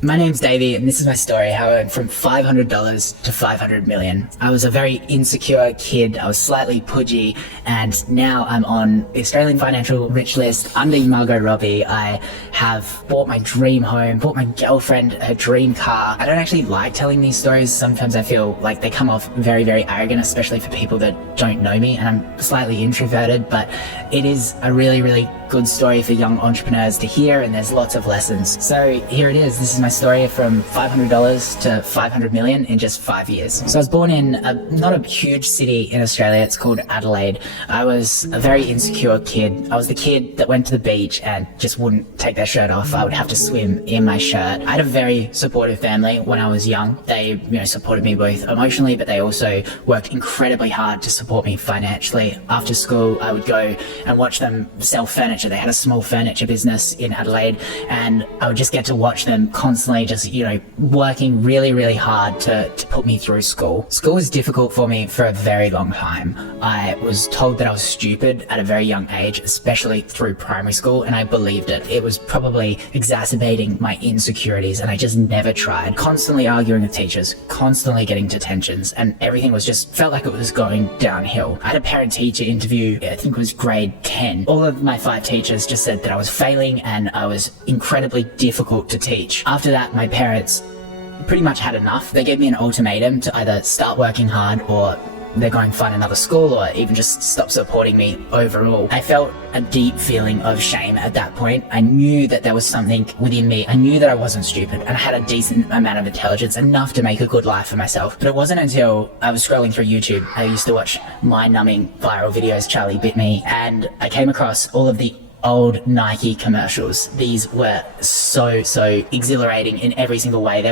My name's Davey, and this is my story how I went from $500 to 500 million. I was a very insecure kid, I was slightly pudgy, and now I'm on the Australian Financial Rich List under Margot Robbie. I have bought my dream home, bought my girlfriend her dream car. I don't actually like telling these stories. Sometimes I feel like they come off very, very arrogant, especially for people that don't know me, and I'm slightly introverted, but it is a really, really good story for young entrepreneurs to hear, and there's lots of lessons. So here it is. This is my story from $500 to 500 million in just 5 years. So I was born in not a huge city in Australia. It's called Adelaide. I was a very insecure kid. I was the kid that went to the beach and just wouldn't take their shirt off. I would have to swim in my shirt. I had a very supportive family when I was young. They, supported me both emotionally, but they also worked incredibly hard to support me financially. After school, I would go and watch them sell furniture. They had a small furniture business in Adelaide, and I would just get to watch them constantly just, working really, really hard to put me through school. School was difficult for me for a very long time. I was told that I was stupid at a very young age, especially through primary school, and I believed it. It was probably exacerbating my insecurities, and I just never tried. Constantly arguing with teachers, constantly getting detentions, and everything felt like it was going downhill. I had a parent-teacher interview, I think it was grade 10. All of my 5 teachers just said that I was failing and I was incredibly difficult to teach. After that, my parents pretty much had enough. They gave me an ultimatum to either start working hard or they're going to find another school or even just stop supporting me overall. I felt a deep feeling of shame at that point. I knew that there was something within me. I knew that I wasn't stupid and I had a decent amount of intelligence, enough to make a good life for myself. But it wasn't until I was scrolling through YouTube. I used to watch mind-numbing viral videos, Charlie Bit Me, and I came across all of the old Nike commercials. These were so exhilarating in every single way.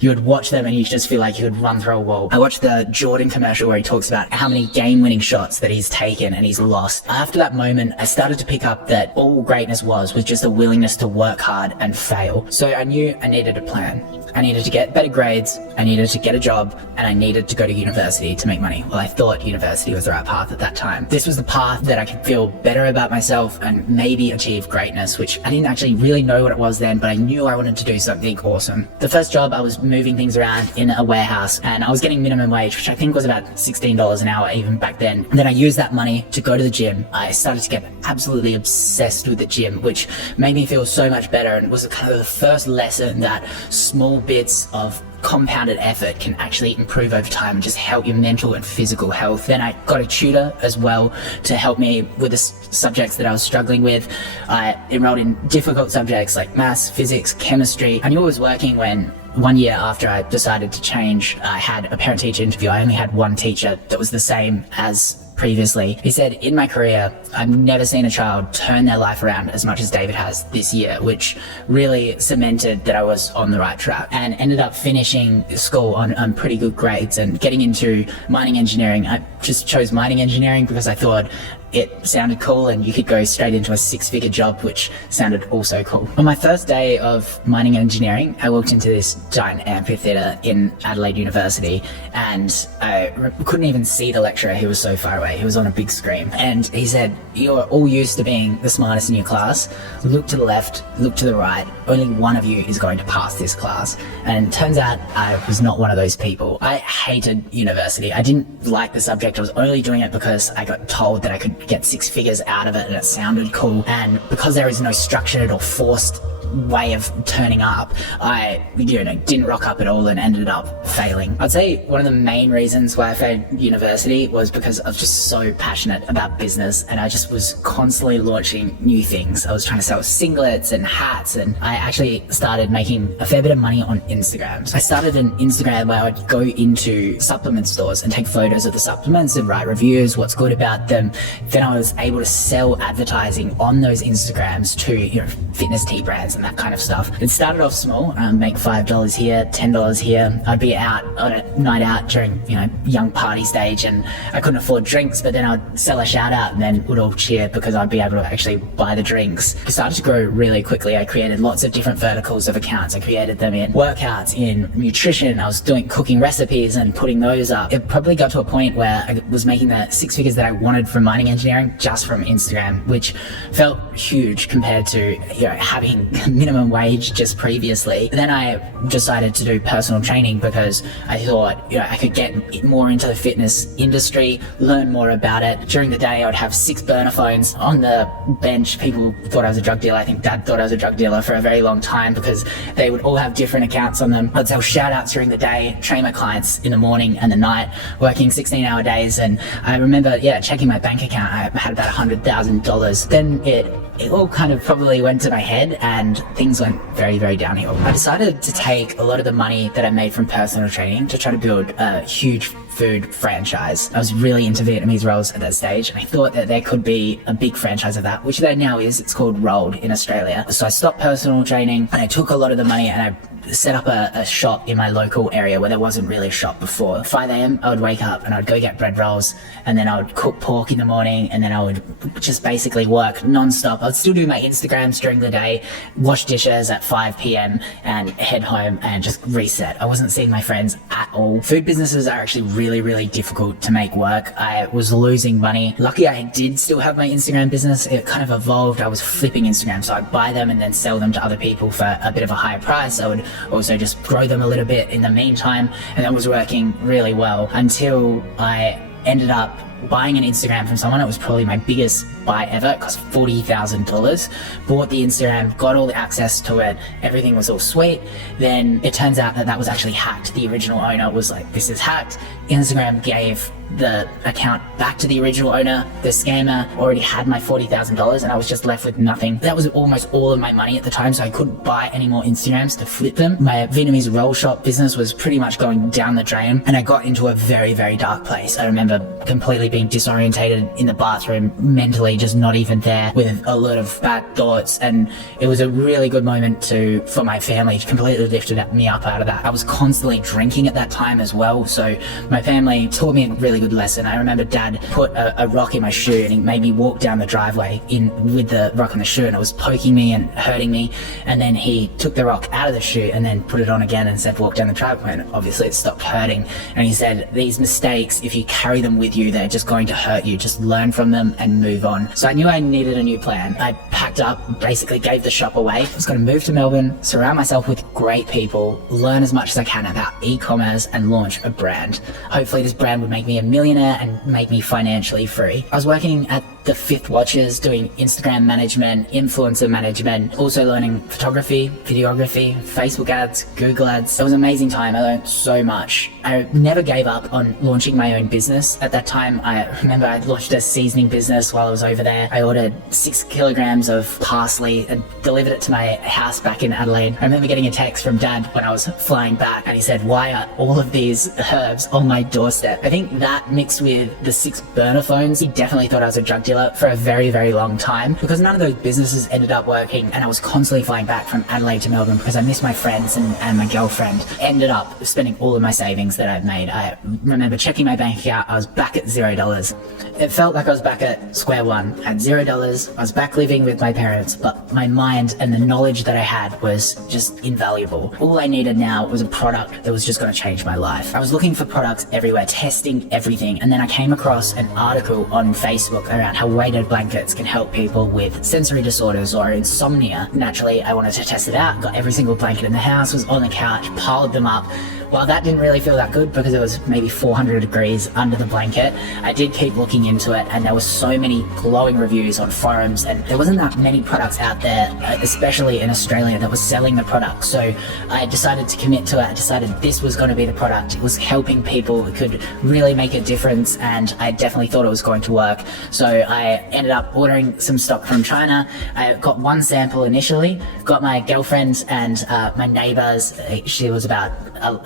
You would watch them and you just feel like you would run through a wall. I watched the Jordan commercial where he talks about how many game-winning shots that he's taken and he's lost. After that moment, I started to pick up that all greatness was just a willingness to work hard and fail. So I knew I needed a plan. I needed to get better grades, I needed to get a job, and I needed to go to university to make money. Well, I thought university was the right path at that time. This was the path that I could feel better about myself and maybe achieve greatness, which I didn't actually really know what it was then, but I knew I wanted to do something awesome. The first job, I was moving things around in a warehouse, and I was getting minimum wage, which I think was about $16 an hour even back then. And then I used that money to go to the gym. I started to get absolutely obsessed with the gym, which made me feel so much better, and was kind of the first lesson that small bits of compounded effort can actually improve over time and just help your mental and physical health. Then I got a tutor as well to help me with the subjects that I was struggling with. I enrolled in difficult subjects like maths, physics, chemistry. I knew it was working when 1 year after I decided to change, I had a parent-teacher interview. I only had one teacher that was the same as previously. He said, in my career, I've never seen a child turn their life around as much as David has this year, which really cemented that I was on the right track, and ended up finishing school on pretty good grades and getting into mining engineering. I just chose mining engineering because I thought it sounded cool and you could go straight into a 6-figure job, which sounded also cool. On my first day of mining engineering, I walked into this giant amphitheater in Adelaide University, and I couldn't even see the lecturer. He was so far away. He was on a big screen, and he said, "You're all used to being the smartest in your class. Look to the left, look to the right. Only one of you is going to pass this class." And it turns out I was not one of those people. I hated university. I didn't like the subject. I was only doing it because I got told that I could get 6 figures out of it and it sounded cool, and because there is no structured or forced way of turning up, I didn't rock up at all and ended up failing. I'd say one of the main reasons why I failed university was because I was just so passionate about business, and I just was constantly launching new things. I was trying to sell singlets and hats, and I actually started making a fair bit of money on Instagram. So I started an Instagram where I would go into supplement stores and take photos of the supplements and write reviews, what's good about them. Then I was able to sell advertising on those Instagrams to fitness tea brands and that kind of stuff. It started off small, make $5 here, $10 here. I'd be out on a night out during, young party stage, and I couldn't afford drinks, but then I'd sell a shout out and then would all cheer because I'd be able to actually buy the drinks. It started to grow really quickly. I created lots of different verticals of accounts. I created them in workouts, in nutrition. I was doing cooking recipes and putting those up. It probably got to a point where I was making the 6 figures that I wanted from mining engineering just from Instagram, which felt huge compared to having minimum wage just previously. Then I decided to do personal training because I thought, I could get more into the fitness industry, learn more about it. During the day, I would have 6 burner phones on the bench. People thought I was a drug dealer. I think Dad thought I was a drug dealer for a very long time because they would all have different accounts on them. I'd sell shout outs during the day, train my clients in the morning and the night, working 16-hour days. And I remember, checking my bank account, I had about $100,000. Then it all kind of probably went to my head and things went very, very downhill. I decided to take a lot of the money that I made from personal training to try to build a huge food franchise. I was really into Vietnamese rolls at that stage, and I thought that there could be a big franchise of that, which there now is. It's called Rolled in Australia. So I stopped personal training and I took a lot of the money and I set up a shop in my local area where there wasn't really a shop before. 5 a.m. I would wake up and I'd go get bread rolls, and then I would cook pork in the morning, and then I would just basically work non-stop. I'd still do my Instagrams during the day, wash dishes at 5 p.m. and head home and just reset. I wasn't seeing my friends at all. Food businesses are actually really, really difficult to make work. I was losing money. Lucky I did still have my Instagram business. It kind of evolved. I was flipping Instagram, so I'd buy them and then sell them to other people for a bit of a higher price. I would also just grow them a little bit in the meantime, and that was working really well until I ended up buying an Instagram from someone. It was probably my biggest buy ever. It cost $40,000. Bought the Instagram, got all the access to it, everything was all sweet. Then it turns out that was actually hacked. The original owner was like, this is hacked. Instagram gave the account back to the original owner. The scammer already had my $40,000 and I was just left with nothing. That was almost all of my money at the time, so I couldn't buy any more Instagrams to flip them. My Vietnamese roll shop business was pretty much going down the drain, and I got into a very, very dark place. I remember completely being disorientated in the bathroom, mentally just not even there, with a lot of bad thoughts, and it was a really good moment for my family to completely lifted me up out of that. I was constantly drinking at that time as well, so my family taught me a really good lesson. I remember Dad put a rock in my shoe and he made me walk down the driveway with the rock in the shoe, and it was poking me and hurting me, and then he took the rock out of the shoe and then put it on again and said walk down the driveway, and obviously it stopped hurting. And he said, these mistakes, if you carry them with you, they're just going to hurt you. Just learn from them and move on. So I knew I needed a new plan. I packed up, basically gave the shop away. I was going to move to Melbourne, surround myself with great people, learn as much as I can about e-commerce and launch a brand. Hopefully this brand would make me a millionaire and make me financially free. I was working at the Fifth Watches doing Instagram management, influencer management, also learning photography, videography, Facebook ads, Google ads. It was an amazing time. I learned so much. I never gave up on launching my own business. At that time, I remember I launched a seasoning business while I was over there. I ordered 6 kilograms of parsley and delivered it to my house back in Adelaide. I remember getting a text from Dad when I was flying back, and he said, why are all of these herbs on my doorstep? I think that mixed with the 6 burner phones, he definitely thought I was a drug dealer for a very, very long time, because none of those businesses ended up working, and I was constantly flying back from Adelaide to Melbourne because I missed my friends and my girlfriend. Ended up spending all of my savings that I'd made. I remember checking my bank account, I was back at $0. It felt like I was back at square one. I had $0, I was back living with my parents, but my mind and the knowledge that I had was just invaluable. All I needed now was a product that was just going to change my life. I was looking for products everywhere, testing everything, and then I came across an article on Facebook around how weighted blankets can help people with sensory disorders or insomnia. Naturally, I wanted to test it out, got every single blanket in the house, was on the couch, piled them up. While that didn't really feel that good because it was maybe 400 degrees under the blanket, I did keep looking into it, and there were so many glowing reviews on forums, and there wasn't that many products out there, especially in Australia, that was selling the product. So I decided to commit to it. I decided this was going to be the product. It was helping people. It could really make a difference, and I definitely thought it was going to work. So I ended up ordering some stock from China. I got one sample initially, got my girlfriend and my neighbors. She was about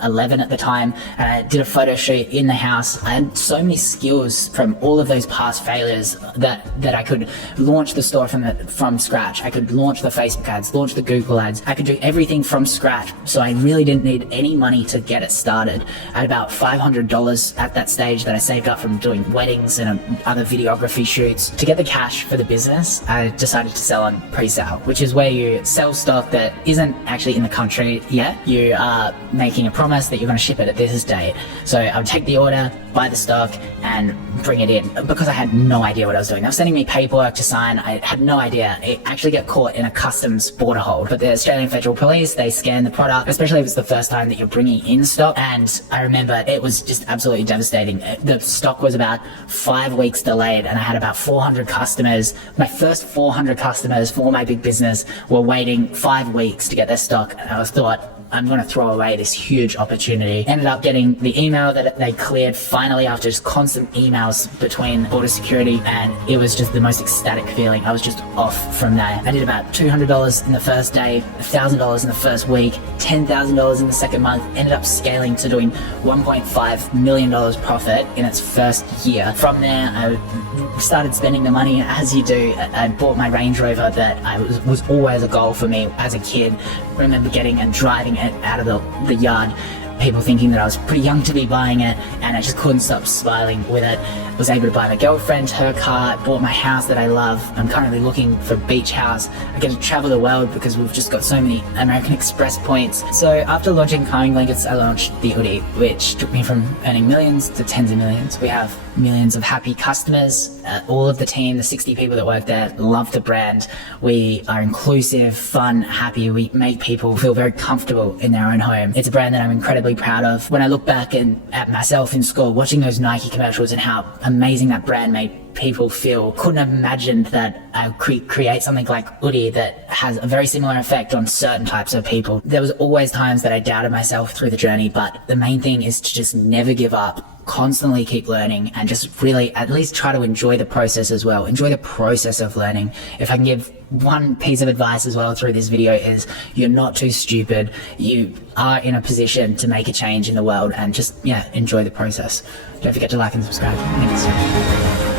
11 at the time, and I did a photo shoot in the house. I had so many skills from all of those past failures that I could launch the store from scratch. I could launch the Facebook ads, launch the Google ads. I could do everything from scratch, so I really didn't need any money to get it started. I had about $500 at that stage that I saved up from doing weddings and other videography shoots. To get the cash for the business, I decided to sell on pre-sale, which is where you sell stock that isn't actually in the country yet. You are making making a promise that you're going to ship it at this date. So I would take the order, buy the stock, and bring it in because I had no idea what I was doing. They were sending me paperwork to sign. I had no idea. It actually got caught in a customs border hold. But the Australian Federal Police, they scan the product, especially if it's the first time that you're bringing in stock. And I remember it was just absolutely devastating. The stock was about 5 weeks delayed, and I had about 400 customers. My first 400 customers for my big business were waiting 5 weeks to get their stock. And I thought, I'm going to throw away this huge opportunity. Ended up getting the email that they cleared finally after just constant emails between border security, and it was just the most ecstatic feeling. I was just off from there. I did about $200 in the first day, $1,000 in the first week, $10,000 in the second month, ended up scaling to doing $1.5 million profit in its first year. From there, I started spending the money as you do. I bought my Range Rover that was always a goal for me as a kid. I remember getting and driving it out of the yard, people thinking that I was pretty young to be buying it, and I just couldn't stop smiling with it. I was able to buy my girlfriend her car, bought my house that I love. I'm currently looking for a beach house. I get to travel the world because we've just got so many American Express points. So after launching Calming Blankets, I launched The Hoodie, which took me from earning millions to tens of millions. We have millions of happy customers. All of the team, the 60 people that work there, love the brand. We are inclusive, fun, happy. We make people feel very comfortable in their own home. It's a brand that I'm incredibly proud of. When I look back at myself in school, watching those Nike commercials and how amazing that brand made people feel, couldn't have imagined that I would create something like Hoodie that has a very similar effect on certain types of people. There was always times that I doubted myself through the journey, but the main thing is to just never give up, constantly keep learning, and just really at least try to enjoy the process as well. Enjoy the process of learning. If I can give one piece of advice as well through this video is you're not too stupid. You are in a position to make a change in the world, and just, enjoy the process. Don't forget to like and subscribe. Thanks.